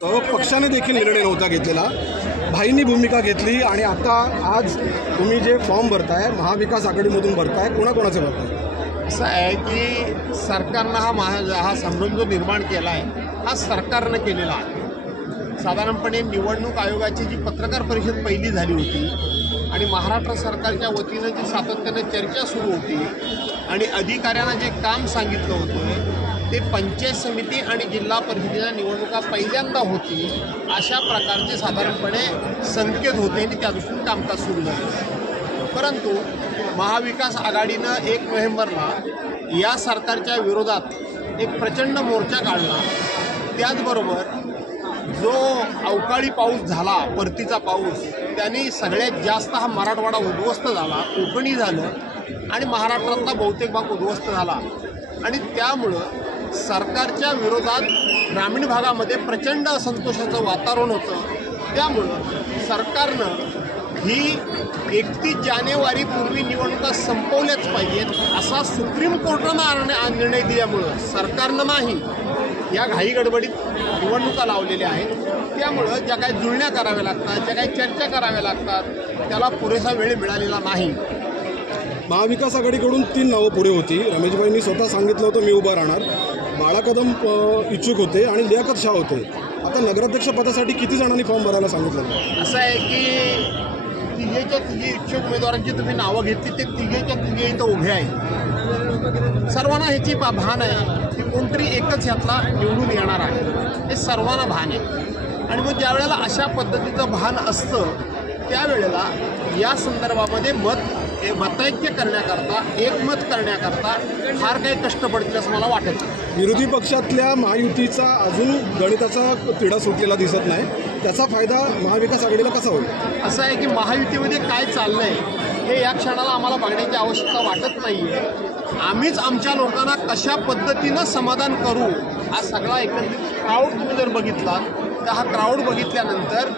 पक्षाने देखील निर्णय नव्हता घेतलेला, भाईंनी भूमिका घेतली आणि आता आज तुम्ही जे फॉर्म भरताय महाविकास आघाडीमधून भरताय, कोणाकोणाचे भरताय? असं आहे की सरकारनं हा संभ्रम जो निर्माण केला आहे हा सरकारनं केलेला आहे। साधारणपणे निवडणूक आयोगाची जी पत्रकार परिषद पहिली झाली होती आणि महाराष्ट्र सरकारच्या वतीनं जी सातत्याने चर्चा सुरू होती आणि अधिकाऱ्यांना जे काम सांगितलं होतं ते पंचायत समिती आणि जिल्हा परिषदेच्या निवडणुका पहिल्यांदा होती अशा प्रकारचे साधारणपणे संकेत होते आणि त्या दृष्टीने कामकाज सुरू झालं। परंतु महाविकास आघाडीनं 1 नोव्हेंबरला या सरकारच्या विरोधात एक प्रचंड मोर्चा काढला। त्याचबरोबर जो अवकाळी पाऊस झाला, परतीचा पाऊस, त्यांनी सगळ्यात जास्त हा मराठवाडा उद्ध्वस्त झाला, कोकणी झालं आणि महाराष्ट्रातला बहुतेक भाग उद्ध्वस्त झाला आणि त्यामुळं सरकारच्या विरोधात ग्रामीण भागामध्ये प्रचंड असंतोषाचं वातावरण होतं। त्यामुळं सरकारनं ही 31 जानेवारीपूर्वी निवडणुका संपवल्याच पाहिजेत असा सुप्रीम कोर्टानं निर्णय दिल्यामुळं सरकारनं नाही या घाई गडबडीत निवडणुका लावलेल्या आहेत। त्यामुळं ज्या काही जुळण्या कराव्या लागतात, ज्या काही चर्चा कराव्या लागतात त्याला पुरेसा वेळ मिळालेला नाही। महाविकास आघाडीकडून 3 नावं पुढे होती। रमेशभाईंनी स्वतः सांगितलं होतं मी उभा राहणार, बाळा कदम इच्छुक होते आणि लियाकत शाह होते। आता नगराध्यक्ष पदासाठी किती जणांनी फॉर्म भरायला सांगितलं? असं आहे की तिघेच्या तिघे इच्छुक उमेदवारांची तुम्ही नावं घेतली, ते तिघेच्या तिघे इथं उभे आहेत। सर्वांना ह्याची भान आहे की कोणतरी एकच ह्यातला निवडून येणार आहे, हे सर्वांना भान आहे। आणि मग ज्या वेळेला अशा पद्धतीचं भान असतं त्यावेळेला या संदर्भामध्ये मतैक्य करण्याकरता, एकमत करण्याकरता फार काही कष्ट पडतील असं मला वाटत नाही। विरोधी पक्षातल्या महायुतीचा अजून गणिताचा तिढा सुटलेला दिसत नाही, त्याचा फायदा महाविकास आघाडीला कसा होईल? असं आहे की महायुतीमध्ये काय चाललंय हे या क्षणाला आम्हाला बघण्याची आवश्यकता वाटत नाही आहे। आम्हीच आमच्या लोकांना कशा पद्धतीनं समाधान करू हा सगळा एकत्रित क्राऊड तुम्ही जर बघितला तर हा क्राऊड बघितल्यानंतर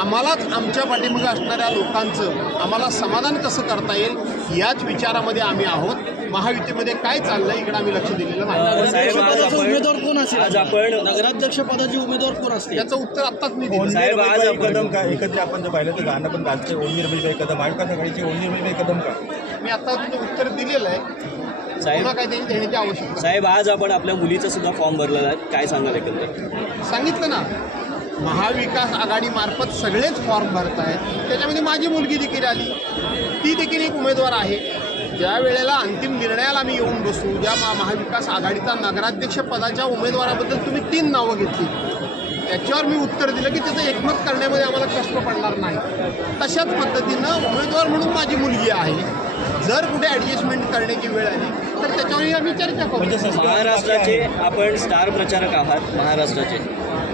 आम्हालाच आमच्या पाठीमागे असणाऱ्या लोकांचं आम्हाला समाधान कसं करता येईल याच विचारामध्ये आम्ही आहोत। महायुतीमध्ये काय चाललंय इकडे आम्ही लक्ष दिलेलं नाही। उमेदवार कोण असेल? आज आपण नगराध्यक्ष पदाचे उमेदवार कोण असतील याचं उत्तर आत्ताच मी दिलं साहेब। आज कदम का एकत्र आपण जर पाहिलं तर गाणं पण गाजते ओढणी रमेशभाई कदम, महाविकास आघाडीचे ओढणी रमेशभाई कदम का? मी आता तुमचं उत्तर दिलेलं आहे साहेब, काय देण्याची आवश्यकता साहेब। आज आपण आपल्या मुलीचा सुद्धा फॉर्म भरलेला आहे, काय सांगाल एकंदर? सांगितलं ना, महाविकास आघाडीमार्फत सगळेच फॉर्म भरत आहेत, त्याच्यामध्ये माझी मुलगी देखील आली, ती देखील एक उमेदवार आहे। ज्या वेळेला अंतिम निर्णयाला आम्ही येऊन बसू, ज्या महाविकास आघाडीचा नगराध्यक्ष पदाच्या उमेदवाराबद्दल तुम्ही 3 नावं घेतली, त्याच्यावर मी उत्तर दिलं की त्याचं एकमत करण्यामध्ये आम्हाला कष्ट पडणार नाही। तशाच पद्धतीनं उमेदवार म्हणून माझी मुलगी आहे, जर कुठे ॲडजस्टमेंट करण्याची वेळ आली तर त्याच्यावरही आम्ही चर्चा करू। महाराष्ट्राचे आपण स्टार प्रचारक आहात महाराष्ट्राचे,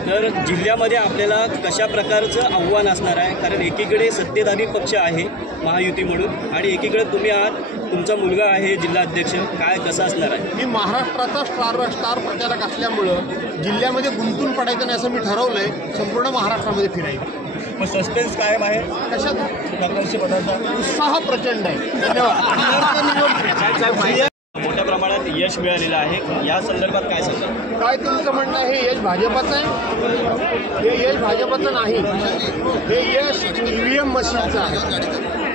तर जिल्ह्यामध्ये आपल्याला कशा प्रकारचं आव्हान असणार आहे? कारण एकीकडे सत्तेधारी पक्ष आहे महायुती म्हणून आणि एकीकडे तुम्ही आहात, तुमचा मुलगा आहे जिल्हाध्यक्ष, काय कसं असणार आहे? मी महाराष्ट्राचा स्टार प्रचारक असल्यामुळं जिल्ह्यामध्ये गुंतून पडायचं नाही असं मी ठरवलं आहे, संपूर्ण महाराष्ट्रामध्ये फिरायचं। मग सस्पेन्स कायम आहे कशात? नगराध्यक्ष पदाचा उत्साह प्रचंड आहे। धन्यवाद। मोठ्या प्रमाणात यश मिळालेलं आहे, या संदर्भात काय सांगता? काय तुमचं म्हणणं आहे? हे यश भाजपचं आहे? हे यश भाजपचं नाही, हे यश EVM मशीनचं आहे,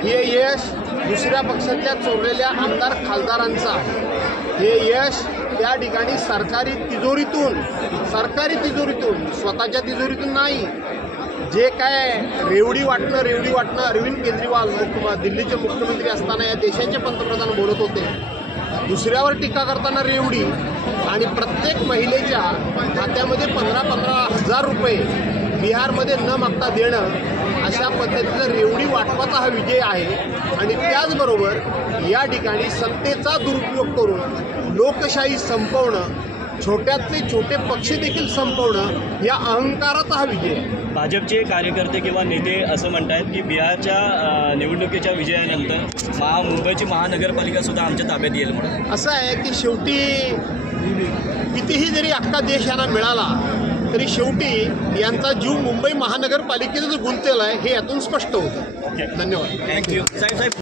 हे यश दुसऱ्या पक्षातल्या चोरलेल्या आमदार खासदारांचं आहे, हे यश त्या ठिकाणी सरकारी तिजोरीतून स्वतःच्या तिजोरीतून नाही, जे काय रेवडी वाटणं अरविंद केजरीवाल दिल्लीचे मुख्यमंत्री असताना या देशाचे पंतप्रधान बोलत होते, दुसऱ्यावर टीका करताना रेवडी आणि प्रत्येक महिलेच्या खात्यामध्ये 15-15 हजार रुपये बिहारमध्ये न मागता देणं, अशा पद्धतीनं रेवडी वाटपाचा हा विजय आहे। आणि त्याचबरोबर या ठिकाणी सत्तेचा दुरुपयोग करून लोकशाही संपवणं, छोट्यातले छोटे पक्ष देखील संपवणं या अहंकाराचा हा विजय आहे। भाजपचे कार्यकर्ते किंवा नेते असं म्हणतात की बिहारच्या निवडणुकीच्या विजयानंतर मुंबईची महानगरपालिका सुद्धा आमच्या ताब्यात येईल म्हणून। असं आहे की शेवटी कितीही जरी अख्खा देश यांना मिळाला तरी शेवटी यांचा जीव मुंबई महानगरपालिकेतच गुंतलेला आहे हे यातून स्पष्ट होतं। धन्यवाद। थँक्यू साहेब।